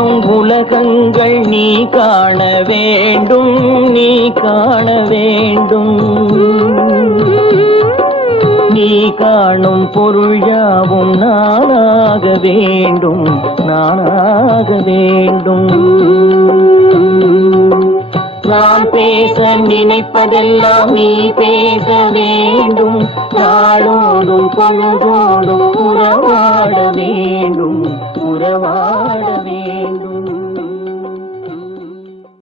காணும் உலகங்கள் நீ காண வேண்டும், நீ காண வேண்டும். நீ காணும் பொருள் யாவும் நானாக வேண்டும், நானாக வேண்டும். நான் பேச நினைப்பதெல்லாம் நீ பேச வேண்டும். நாளோடும் பொழுதோடும் உறவாட வேண்டும், உறவாட